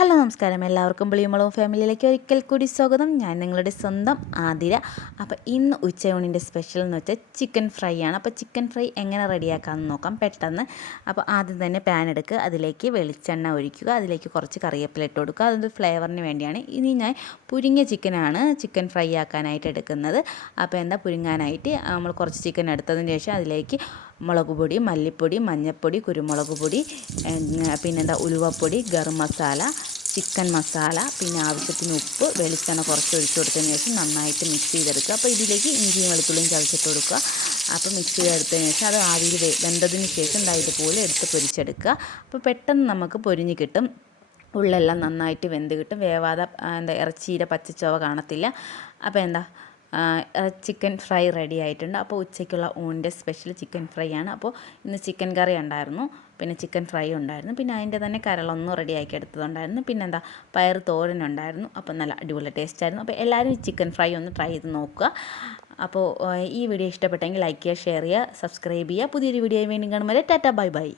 Hello നമസ്കാരം, എല്ലാവർക്കും പുളിയുമ്പളവും ഫാമിലിയിലേക്ക് ഒരിക്കൽ കൂടി സ്വാഗതം. ഞാൻ നിങ്ങളുടെ സ്വന്തം ആതിര. അപ്പോൾ ഇന്ന് ഉച്ചയൂണിൻ്റെ സ്പെഷ്യൽ എന്ന് വെച്ചാൽ ചിക്കൻ ഫ്രൈ ആണ്. അപ്പോൾ ചിക്കൻ ഫ്രൈ എങ്ങനെ റെഡിയാക്കാമെന്ന് നോക്കാം പെട്ടെന്ന്. അപ്പോൾ ആദ്യം തന്നെ പാൻ എടുക്കുക, അതിലേക്ക് വെളിച്ചെണ്ണ ഒഴിക്കുക, അതിലേക്ക് കുറച്ച് കറിവേപ്പില ഇട്ട് കൊടുക്കുക. അതൊരു ഫ്ലേവറിന് വേണ്ടിയാണ്. ഇനി ഞാൻ പുരിങ്ങിയ ചിക്കനാണ് ചിക്കൻ ഫ്രൈ ആക്കാനായിട്ട് എടുക്കുന്നത്. അപ്പോൾ പുരിങ്ങാനായിട്ട് നമ്മൾ കുറച്ച് ചിക്കൻ എടുത്തതിന് ശേഷം അതിലേക്ക് മുളക് പൊടി, മല്ലിപ്പൊടി, മഞ്ഞൾപ്പൊടി, കുരുമുളക് പൊടി, ഉലുവപ്പൊടി, ഗരം മസാല, ചിക്കൻ മസാല, പിന്നെ ആവശ്യത്തിന് ഉപ്പ്, വെളിച്ചെണ്ണ കുറച്ച് ഒഴിച്ച് കൊടുത്തതിന് ശേഷം നന്നായിട്ട് മിക്സ് ചെയ്തെടുക്കുക. അപ്പോൾ ഇതിലേക്ക് ഇഞ്ചിയും വെളുത്തുള്ളിയും ചതച്ചിട്ട് കൊടുക്കുക. അപ്പോൾ മിക്സ് ചെയ്തെടുത്തതിന് ശേഷം അത് ആവിയിൽ വെന്തതിന് ശേഷം ഇതുപോലെ എടുത്ത് പൊരിച്ചെടുക്കുക. അപ്പോൾ പെട്ടെന്ന് നമുക്ക് പൊരിഞ്ഞ് കിട്ടും. ഉള്ളെല്ലാം നന്നായിട്ട് വെന്ത് കിട്ടും. വേവാതെ ഇറച്ചിയുടെ പച്ചച്ചോവ കാണത്തില്ല. അപ്പോൾ ചിക്കൻ ഫ്രൈ റെഡി ആയിട്ടുണ്ട്. അപ്പോൾ ഉച്ചയ്ക്കുള്ള ഊണിൻ്റെ സ്പെഷ്യൽ ചിക്കൻ ഫ്രൈ ആണ്. അപ്പോൾ ഇന്ന് ചിക്കൻ കറി ഉണ്ടായിരുന്നു, പിന്നെ ചിക്കൻ ഫ്രൈ ഉണ്ടായിരുന്നു, പിന്നെ അതിൻ്റെ തന്നെ കരളൊന്നും റെഡിയാക്കി എടുത്തതുണ്ടായിരുന്നു, പയർ തോരനുണ്ടായിരുന്നു. അപ്പോൾ നല്ല അടിപൊളി ടേസ്റ്റ് ആയിരുന്നു. അപ്പോൾ എല്ലാവരും ഈ ചിക്കൻ ഫ്രൈ ഒന്ന് ട്രൈ ചെയ്ത് നോക്കുക. അപ്പോൾ ഈ വീഡിയോ ഇഷ്ടപ്പെട്ടെങ്കിൽ ലൈക്ക് ചെയ്യുക, ഷെയർ ചെയ്യുക, സബ്സ്ക്രൈബ് ചെയ്യുക. പുതിയൊരു വീഡിയോ വീണ്ടും കാണുമ്പോൾ ടാറ്റ ബൈ ബൈ.